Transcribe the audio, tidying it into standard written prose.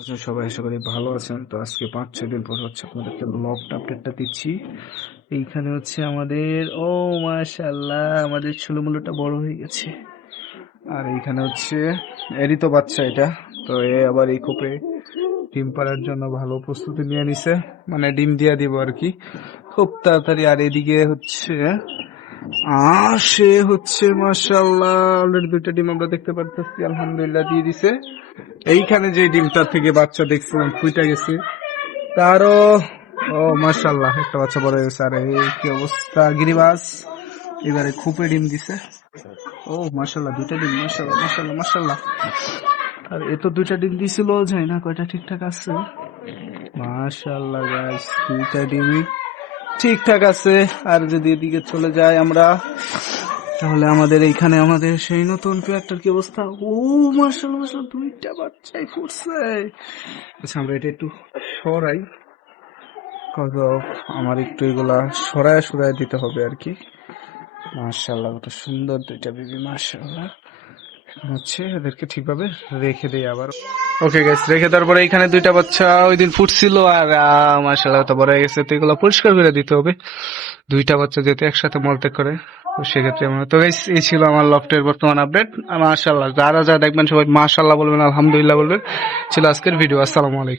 আচ্ছা, সবাই আশা করি ভালো আছেন। তো আজকে 5-6 দিন পর হচ্ছে আপনাদেরকে ব্লগটা আপডেটটা দিচ্ছি। এইখানে হচ্ছে আমাদের মাশাআল্লাহ আমাদের ছোলমূলটা বড় হয়ে গেছে। আর এইখানে হচ্ছে এরই তো বাচ্চা এটা। তো এ আবার এই কোপে ডিম পাড়ার জন্য ভালো প্রস্তুতি নিয়ে নিছে, মানে ডিম দিয়া দিব আর কি খুব তাড়াতাড়ি। আর এদিকে হচ্ছে সে হচ্ছে মাশাআল্লাহ অলরেডি 2টা ডিম আমরা দেখতে পারতেছি, আলহামদুলিল্লাহ দিয়ে দিছে। এইখানে যে ডিমটার থেকে বাচ্চা দেখছিলাম ফুইটা গেছে, তারও মাশাআল্লাহ একটা বাচ্চা বড় হয়েছে। আর এই কি অবস্থা গিরিবাস এবারে খুপে ডিম দিছে। মাশাআল্লাহ 2টা ডিম, মাশাআল্লাহ মাশাআল্লাহ মাশাআল্লাহ। আর এ তো 2টা ডিম দিছিল, জানি না কয়টা ঠিকঠাক আছে। মাশাআল্লাহ গাইস 2টা ডিমই ঠিকঠাক আছে। আর যদি এদিকে চলে যায় আমরা, তাহলে আমাদের এইখানে আমাদের সেই নতুন পেয়ারটার কি অবস্থা। মাশাআল্লাহ মাশাআল্লাহ 2টা বাচ্চাই ফুটছে। আচ্ছা আমরা এটা একটু সরাই, কজ আমার একটু এগুলা সরায় দিতে হবে আর কি। মাশাআল্লাহ কত সুন্দর 2টা বেবি, মাশাআল্লাহ। এখন হচ্ছে এদেরকে ঠিকভাবে রেখে দেই আবার। ওকে গাইস, রেখে দেওয়ার পরে এখানে 2টা বাচ্চা ওই দিন ফুটছিল আর মাশাআল্লাহ তো বড় হয়ে গেছে। তো এগুলো পরিষ্কার করে দিতে হবে, 2টা বাচ্চা যেহেতু একসাথে মলত্যাগ করে। তো সেক্ষেত্রে আমরা তো গাইস এই ছিল আমার লফটের বর্তমান আপডেট। মাশাআল্লাহ যারা দেখবেন সবাই মাশাআল্লাহ বলবেন, আলহামদুলিল্লাহ বলবেন। ছিল আজকের ভিডিও। আসসালামু আলাইকুম।